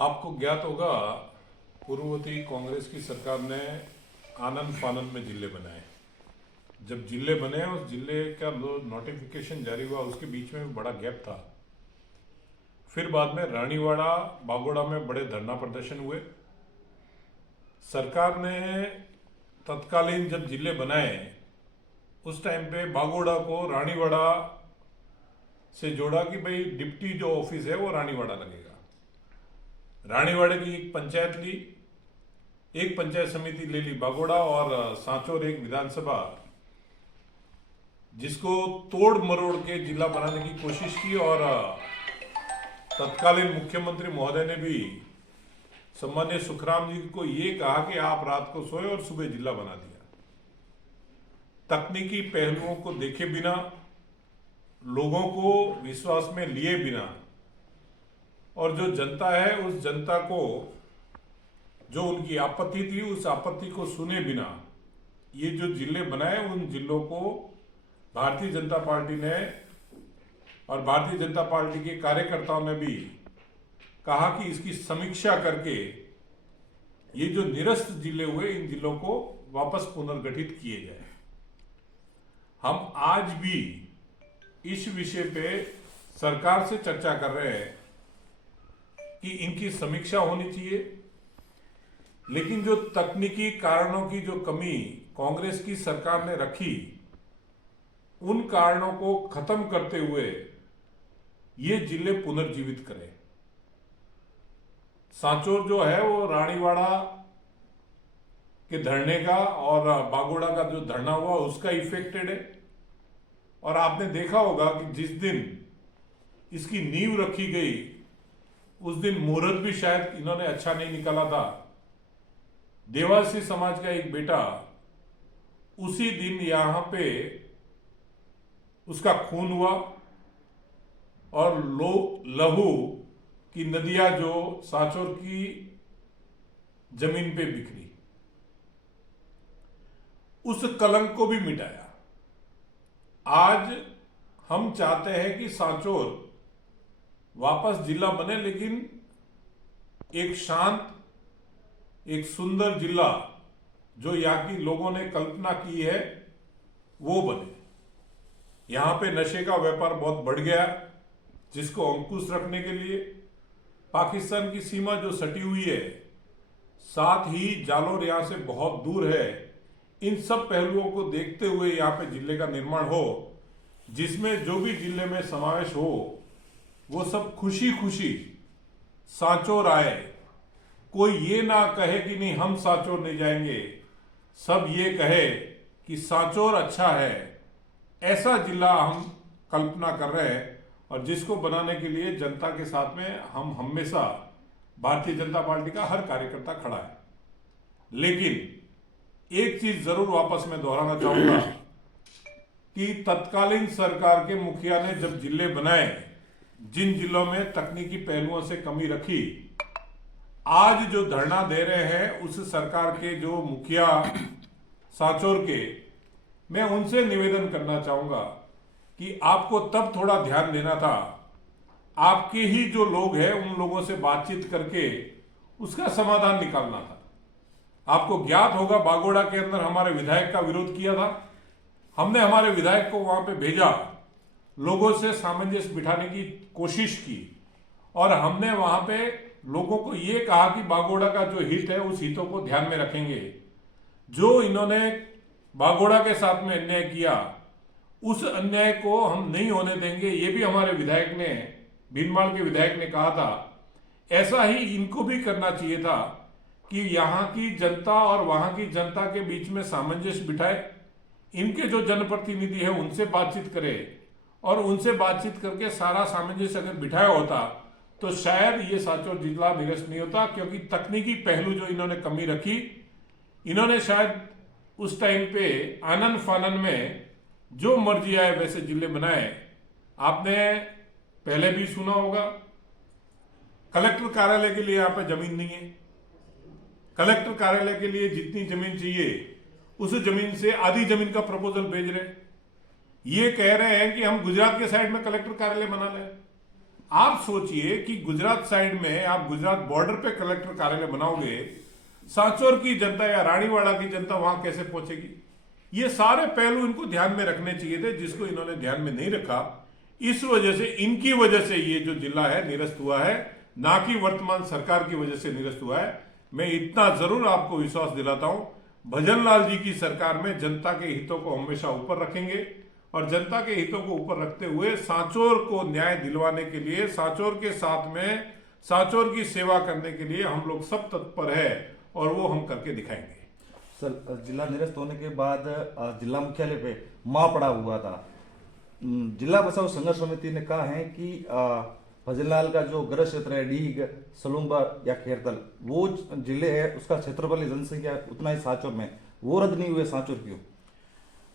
आपको ज्ञात होगा, पूर्ववर्ती कांग्रेस की सरकार ने आनन फानन में जिले बनाए। जब जिले बने उस जिले का जो नोटिफिकेशन जारी हुआ उसके बीच में भी बड़ा गैप था। फिर बाद में रानीवाड़ा बागोड़ा में बड़े धरना प्रदर्शन हुए। सरकार ने तत्कालीन जब जिले बनाए उस टाइम पे बागोड़ा को रानीवाड़ा से जोड़ा कि भाई डिप्टी जो ऑफिस है वो रानीवाड़ा लगेगा। रानीवाड़े की एक पंचायत ली, एक पंचायत समिति ले ली बागोड़ा, और सांचौर एक विधानसभा, जिसको तोड़ मरोड़ के जिला बनाने की कोशिश की। और तत्कालीन मुख्यमंत्री महोदय ने भी सम्मान्य सुखराम जी को ये कहा कि आप रात को सोए और सुबह जिला बना दिया। तकनीकी पहलुओं को देखे बिना, लोगों को विश्वास में लिए बिना, और जो जनता है उस जनता को जो उनकी आपत्ति थी उस आपत्ति को सुने बिना ये जो जिले बनाए, उन जिलों को भारतीय जनता पार्टी ने और भारतीय जनता पार्टी के कार्यकर्ताओं ने भी कहा कि इसकी समीक्षा करके ये जो निरस्त जिले हुए इन जिलों को वापस पुनर्गठित किए जाए। हम आज भी इस विषय पे सरकार से चर्चा कर रहे हैं कि इनकी समीक्षा होनी चाहिए, लेकिन जो तकनीकी कारणों की जो कमी कांग्रेस की सरकार ने रखी, उन कारणों को खत्म करते हुए ये जिले पुनर्जीवित करें। सांचौर जो है वो रानीवाड़ा के धरने का और बागोड़ा का जो धरना हुआ उसका इफेक्टेड है। और आपने देखा होगा कि जिस दिन इसकी नींव रखी गई उस दिन मुहूर्त भी शायद इन्होंने अच्छा नहीं निकाला था। देवासी समाज का एक बेटा उसी दिन यहां पे उसका खून हुआ और लहू की नदियां जो सांचौर की जमीन पे बिखरी, उस कलंक को भी मिटाया। आज हम चाहते हैं कि सांचौर वापस जिला बने, लेकिन एक शांत, एक सुंदर जिला जो यहाँ की लोगों ने कल्पना की है वो बने। यहां पे नशे का व्यापार बहुत बढ़ गया, जिसको अंकुश रखने के लिए पाकिस्तान की सीमा जो सटी हुई है, साथ ही जालोर यहां से बहुत दूर है। इन सब पहलुओं को देखते हुए यहाँ पे जिले का निर्माण हो, जिसमें जो भी जिले में समावेश हो वो सब खुशी खुशी सांचौर आए। कोई ये ना कहे कि नहीं हम सांचौर नहीं जाएंगे, सब ये कहे कि सांचौर अच्छा है। ऐसा जिला हम कल्पना कर रहे हैं और जिसको बनाने के लिए जनता के साथ में हम हमेशा, भारतीय जनता पार्टी का हर कार्यकर्ता खड़ा है। लेकिन एक चीज जरूर वापस मैं दोहराना चाहूंगा कि तत्कालीन सरकार के मुखिया ने जब जिले बनाए, जिन जिलों में तकनीकी पहलुओं से कमी रखी, आज जो धरना दे रहे हैं उस सरकार के जो मुखिया सांचौर के, मैं उनसे निवेदन करना चाहूंगा कि आपको तब थोड़ा ध्यान देना था। आपके ही जो लोग हैं उन लोगों से बातचीत करके उसका समाधान निकालना था। आपको ज्ञात होगा बागोड़ा के अंदर हमारे विधायक का विरोध किया था। हमने हमारे विधायक को वहां पे भेजा, लोगों से सामंजस्य बिठाने की कोशिश की, और हमने वहां पे लोगों को ये कहा कि बागोड़ा का जो हित है उस हितों को ध्यान में रखेंगे। जो इन्होंने बागोड़ा के साथ में अन्याय किया उस अन्याय को हम नहीं होने देंगे, ये भी हमारे विधायक ने, भीनमाल के विधायक ने कहा था। ऐसा ही इनको भी करना चाहिए था कि यहाँ की जनता और वहां की जनता के बीच में सामंजस्य बिठाए, इनके जो जनप्रतिनिधि है उनसे बातचीत करे, और उनसे बातचीत करके सारा सामंजस्य अगर बिठाया होता तो शायद ये सांचौर जिला निरस्त नहीं होता। क्योंकि तकनीकी पहलू जो इन्होंने कमी रखी, इन्होंने शायद उस टाइम पे आनन फानन में जो मर्जी आए वैसे जिले बनाए। आपने पहले भी सुना होगा, कलेक्टर कार्यालय के लिए यहाँ पे जमीन नहीं है। कलेक्टर कार्यालय के लिए जितनी जमीन चाहिए उस जमीन से आधी जमीन का प्रपोजल भेज रहे, ये कह रहे हैं कि हम गुजरात के साइड में कलेक्टर कार्यालय बना लें। आप सोचिए कि गुजरात साइड में आप गुजरात बॉर्डर पे कलेक्टर कार्यालय बनाओगे, सांचौर की जनता या रानीवाड़ा की जनता वहां कैसे पहुंचेगी? ये सारे पहलू इनको ध्यान में रखने चाहिए थे, जिसको इन्होंने ध्यान में नहीं रखा। इस वजह से, इनकी वजह से ये जो जिला है निरस्त हुआ है, ना कि वर्तमान सरकार की वजह से निरस्त हुआ है। मैं इतना जरूर आपको विश्वास दिलाता हूं, भजनलाल जी की सरकार में जनता के हितों को हमेशा ऊपर रखेंगे और जनता के हितों को ऊपर रखते हुए सांचौर को न्याय दिलवाने के लिए, सांचौर के साथ में सांचौर की सेवा करने के लिए हम लोग सब तत्पर है और वो हम करके दिखाएंगे। सर, जिला निरस्त होने के बाद जिला मुख्यालय पे महापड़ा हुआ था। जिला बचाओ संघर्ष समिति ने कहा है कि भजनलाल का जो गृह क्षेत्र है डीग, सलूम्बर या खेरतल, वो जिले है उसका क्षेत्रफल जनसंख्या उतना ही सांचौर में, वो रद्द नहीं हुए, सांचौर क्यों?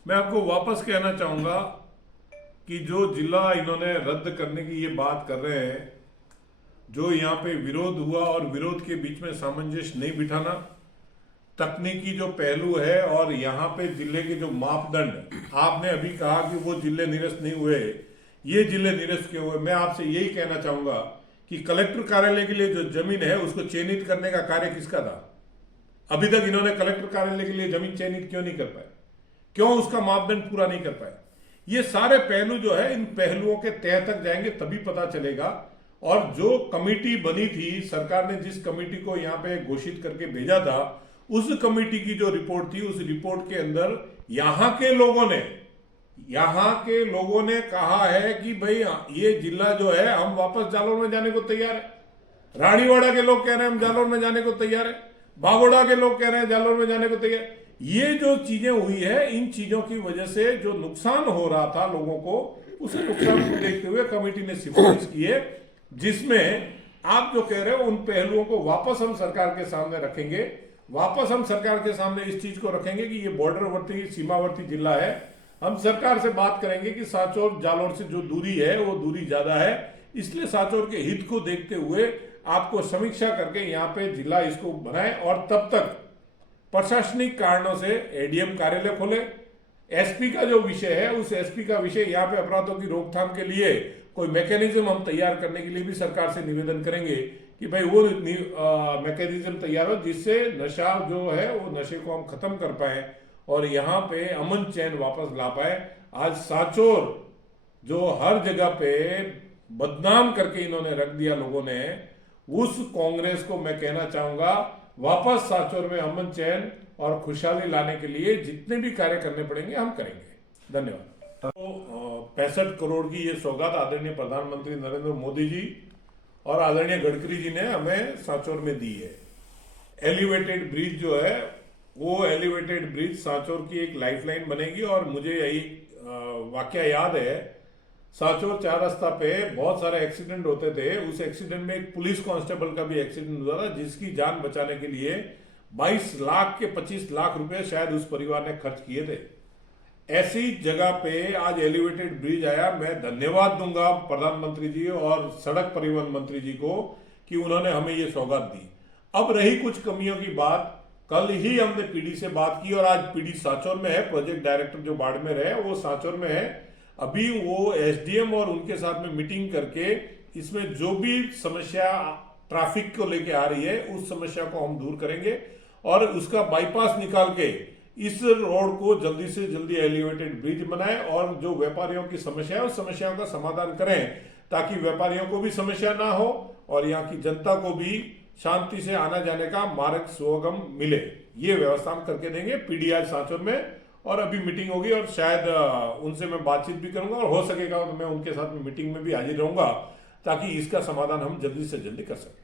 मैं आपको वापस कहना चाहूंगा कि जो जिला इन्होंने रद्द करने की ये बात कर रहे हैं, जो यहाँ पे विरोध हुआ और विरोध के बीच में सामंजस्य नहीं बिठाना, तकनीकी जो पहलू है और यहाँ पे जिले के जो मापदंड, आपने अभी कहा कि वो जिले निरस्त नहीं हुए, ये जिले निरस्त क्यों हुए? मैं आपसे यही कहना चाहूंगा कि कलेक्टर कार्यालय के लिए जो जमीन है उसको चिन्हित करने का कार्य किसका था? अभी तक इन्होंने कलेक्टर कार्यालय के लिए जमीन चिन्हित क्यों नहीं कर पाए? क्यों उसका मापदंड पूरा नहीं कर पाए? ये सारे पहलू जो है, इन पहलुओं के तह तक जाएंगे तभी पता चलेगा। और जो कमेटी बनी थी, सरकार ने जिस कमेटी को यहाँ पे घोषित करके भेजा था, उस कमेटी की जो रिपोर्ट थी, उस रिपोर्ट के अंदर यहाँ के लोगों ने कहा है कि भाई ये जिला जो है, हम वापस जालौर में जाने को तैयार है। रानीवाड़ा के लोग कह रहे हैं हम जालौर में जाने को तैयार है, बागोड़ा के लोग कह रहे हैं जालौर में जाने को तैयार। ये जो चीजें हुई है, इन चीजों की वजह से जो नुकसान हो रहा था लोगों को, उस नुकसान को देखते हुए कमेटी ने सिफारिश की है, जिसमें आप जो कह रहे हो उन पहलुओं को वापस हम सरकार के सामने रखेंगे। वापस हम सरकार के सामने इस चीज को रखेंगे कि ये बॉर्डरवर्ती, सीमावर्ती जिला है। हम सरकार से बात करेंगे कि सांचौर जालौर से जो दूरी है वो दूरी ज्यादा है, इसलिए सांचौर के हित को देखते हुए आपको समीक्षा करके यहाँ पे जिला इसको बनाए और तब तक प्रशासनिक कारणों से एडीएम कार्यालय खोले। एसपी का जो विषय है, उस एसपी का विषय, यहाँ पे अपराधों की रोकथाम के लिए कोई मैकेनिज्म हम तैयार करने के लिए भी सरकार से निवेदन करेंगे कि भाई वो मैकेनिज्म तैयार हो जिससे नशा जो है वो नशे को हम खत्म कर पाए और यहाँ पे अमन चैन वापस ला पाए। आज सांचौर जो हर जगह पे बदनाम करके इन्होंने रख दिया लोगों ने, उस कांग्रेस को मैं कहना चाहूंगा वापस सांचौर में अमन चैन और खुशहाली लाने के लिए जितने भी कार्य करने पड़ेंगे हम करेंगे। धन्यवाद। तो 65 करोड़ की ये सौगात आदरणीय प्रधानमंत्री नरेंद्र मोदी जी और आदरणीय गडकरी जी ने हमें सांचौर में दी है। एलिवेटेड ब्रिज जो है, वो एलिवेटेड ब्रिज सांचौर की एक लाइफलाइन बनेगी। और मुझे यही वाकया याद है, सांचौर 4 रास्ता पे बहुत सारे एक्सीडेंट होते थे। उस एक्सीडेंट में एक पुलिस कांस्टेबल का भी एक्सीडेंट हुआ था, जिसकी जान बचाने के लिए 22 लाख के 25 लाख रुपए शायद उस परिवार ने खर्च किए थे। ऐसी जगह पे आज एलिवेटेड ब्रिज आया। मैं धन्यवाद दूंगा प्रधानमंत्री जी और सड़क परिवहन मंत्री जी को कि उन्होंने हमें ये सौगात दी। अब रही कुछ कमियों की बात, कल ही हमने पीडी से बात की और आज पीडी सांचौर में है। प्रोजेक्ट डायरेक्टर जो बाड़मेर है वो सांचौर में है। अभी वो एसडीएम और उनके साथ में मीटिंग करके इसमें जो भी समस्या ट्रैफिक को लेके आ रही है उस समस्या को हम दूर करेंगे और उसका बाईपास निकाल के इस रोड को जल्दी से जल्दी एलिवेटेड ब्रिज बनाए और जो व्यापारियों की समस्या है उस समस्याओं का समाधान करें, ताकि व्यापारियों को भी समस्या ना हो और यहाँ की जनता को भी शांति से आना जाने का मार्ग सुगम मिले। ये व्यवस्था हम करके देंगे। पीडी आज सांचौर में और अभी मीटिंग होगी और शायद उनसे मैं बातचीत भी करूंगा और हो सकेगा तो मैं उनके साथ में मीटिंग में भी हाजिर रहूंगा ताकि इसका समाधान हम जल्दी से जल्दी कर सकें।